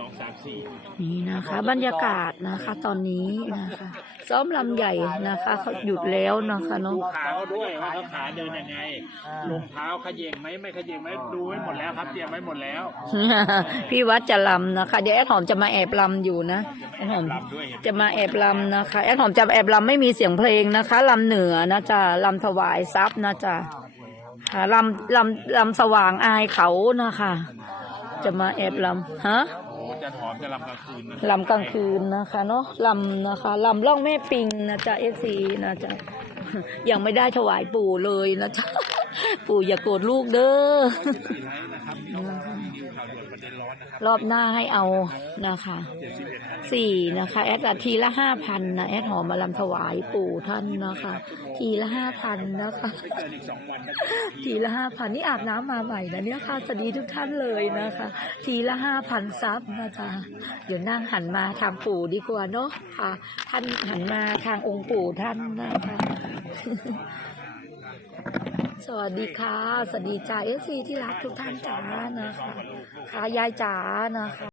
สองสามสี่นี่นะคะ บรรยากาศนะคะ ตอนนี้นะคะ ซ้อมลำใหญ่นะคะเขาหยุดแล้วนะคะเนาะดูขาเขาด้วยว่าเขาขาเดินยังไงรองเท้าขยเยงไหมไม่ขยเยงไหมดูไว้หมดแล้วครับเตรียมไว้หมดแล้วพี่วัดจะลำนะคะ เดี๋ยวแอดหอมจะมาแอบลำอยู่นะแอดหอมลำด้วยเห็นจะมาแอบลำนะคะแอดหอมจะแอบลำไม่มีเสียงเพลงนะคะลำเหนือนะจ๊ะลำถวายทรัพย์นะจ๊ะค่ะลำลำลำสว่างอายเขานะคะ จะมาแอบลำฮะโอ้ จะหอมจะลำกลางคืนนะลำกลางคืนนะคะเนาะลำนะคะลำล่องแม่ปิงนะจ๊ะเอซีนะจ๊ะยังไม่ได้ถวายปู่เลยนะจ๊ะปู่อย่าโกรธลูกเด้อ นะครับ ข่าวด่วนประเด็นร้อนนะครับรอบหน้าให้เอานะคะเจ็ดสิบเอ็ดนาฬิกาสี่นะคะ แอดอะทีละห้าพันนะแอดหอมมาลำถวายปู่ท่านนะคะ ทีละห้าพันนะคะไม่เกินอีกสองวันครับทีละห้าพันนี่อาบน้ำมาใหม่นะเนี่ยค่ะสวัสดีทุกท่านเลยนะคะ ทีละห้าพันซับนะจ๊ะเดี๋ยวนั่งหันมาทางปู่ดีกว่าเนาะค่ะ ท่านหันมาทางองค์ปู่ท่านนะคะส วัสดีค่ะสวัสดีจ้าเอฟซีที่รักทุกท่านจ้านะคะค่ะยายจ๋านะคะ